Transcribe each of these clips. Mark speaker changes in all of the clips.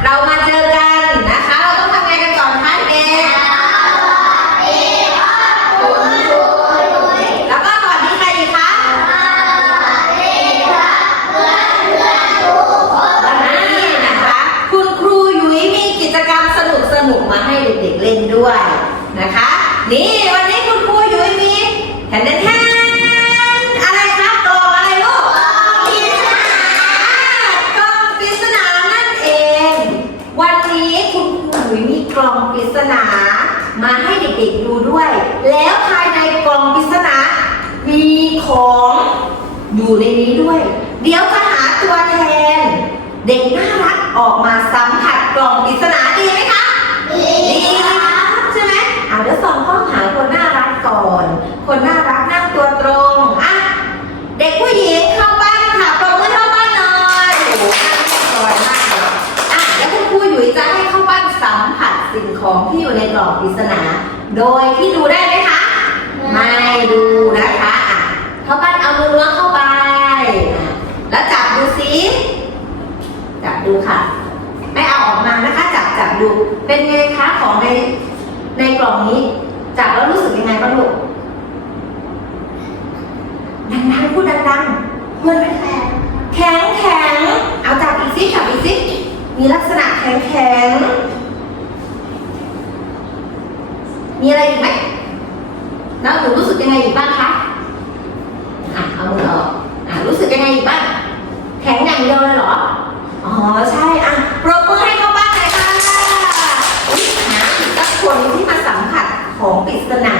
Speaker 1: trauma คนน่ารักนั่งตัวตรงอะเด็กผู้หญิงเข้าบ้านค่ะปรบมือเข้าบ้านหน่อยโอ้โหน่าเรัยมากเลยอะแล้วคุณครูหยุยจะให้เข้าบ้านสัมผัสสิ่งของที่อยู่ในกล่องปริศนา โดยที่ดูได้ไหมคะ ไม่ดูนะคะอะเข้าบ้านเอามือล้วงเข้าไปอะแล้วจับดูสิจับดูค่ะ ไม่เอาออกมานะคะ จับจับดูเป็นไงคะของในในกล่องนี้ ของปริศนา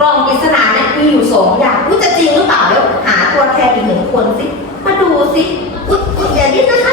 Speaker 1: กล่องปริศนาเนี่ยมีอยู่สองอย่างอุ้จะจริงหรือเปล่าเดี๋ยวหาตัวแทนอี
Speaker 2: ก
Speaker 1: หนึ่งคนสิ มาดูสิอุ้ยอย่าดิ้นนะคะ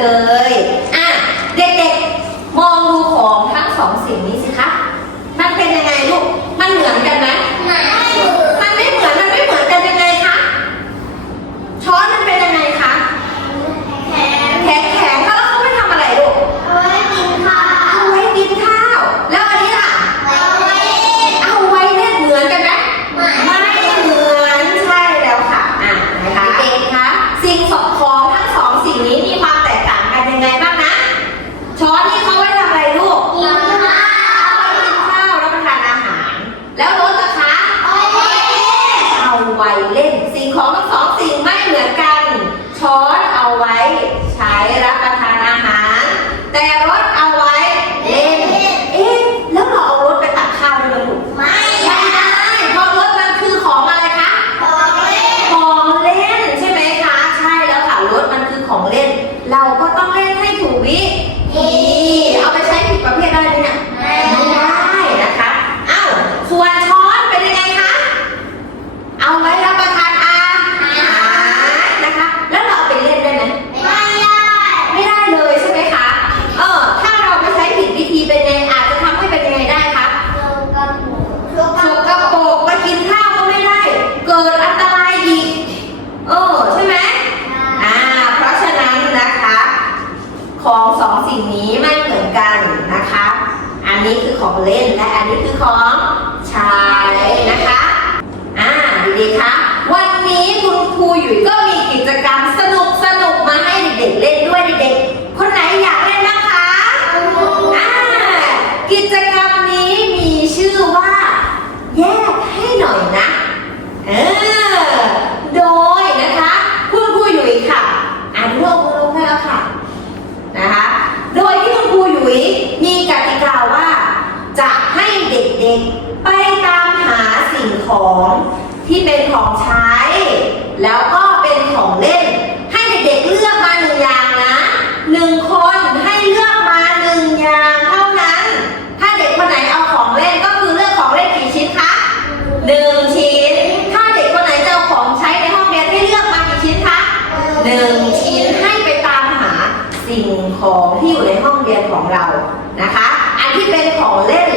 Speaker 1: เลยอะเด็กๆมองดูของทั้งสองสิ่งนี้สิคะ Lấy hình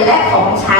Speaker 1: และของใช้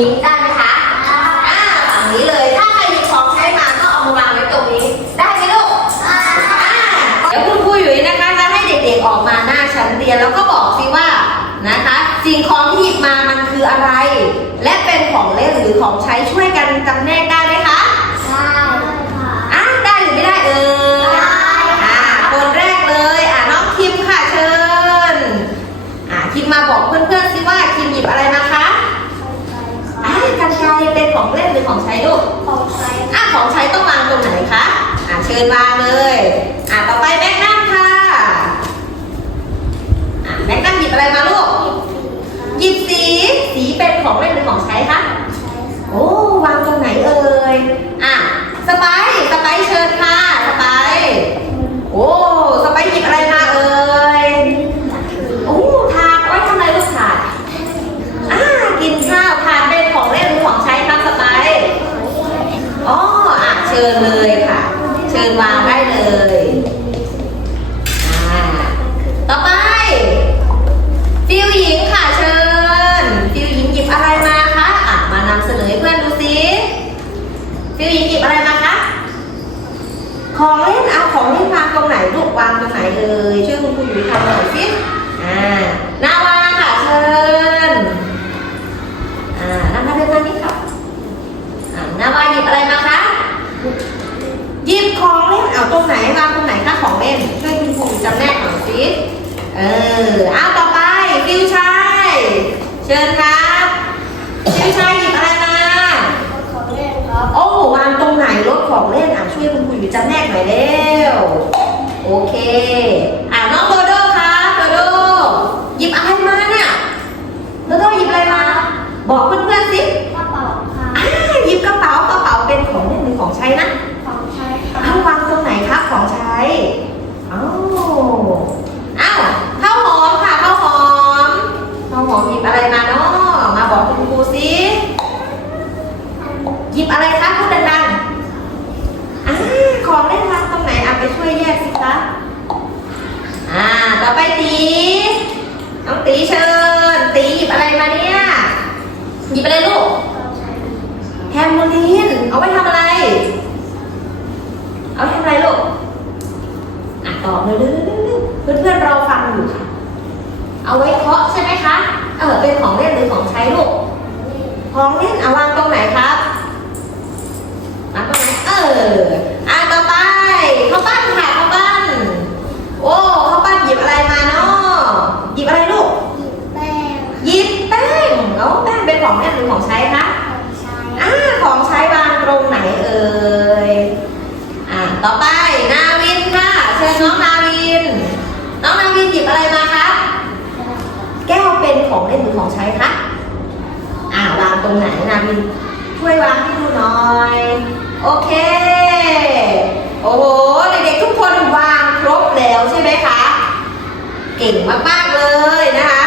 Speaker 1: นี้ เกินมา อเอาต่
Speaker 2: อ
Speaker 1: ไปฟิวชัยเชิญครับฟิวชัยหยิบอะไรมา
Speaker 2: ของเล่นครับ
Speaker 1: โอ้วางตรงไหนรถของเล่นอะช่วยคุณครูอยู่จำแนกหน่อยเร็ว โอเค ต่อเลยเพื่อนๆเรอฟังอยู่ค่ะ เอาไว้เคาะใช่ไหมคะ เออเป็นของเล่นหรือของใช้ลูก ของเล่นเอาวางตรงไหนครับวางตรงไหน เอออ่านต่อไป ของเล่นหรือของใช้คะอ่าวางตรงไหนนาวินช่วยวางให้ดูหน่อย โอเค โอ้โห เด็กๆทุกคนวางครบแล้วใช่ไหมคะ เก่งมากๆเลยนะคะ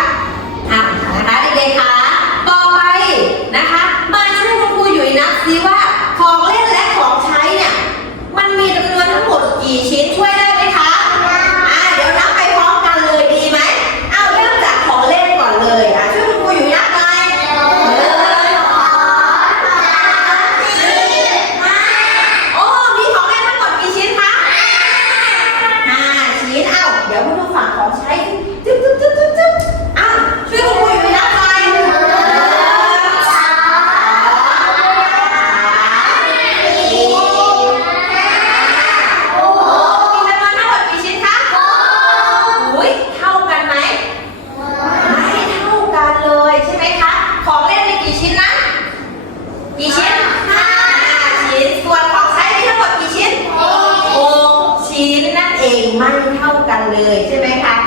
Speaker 1: กันเลยใช่ไหมคะ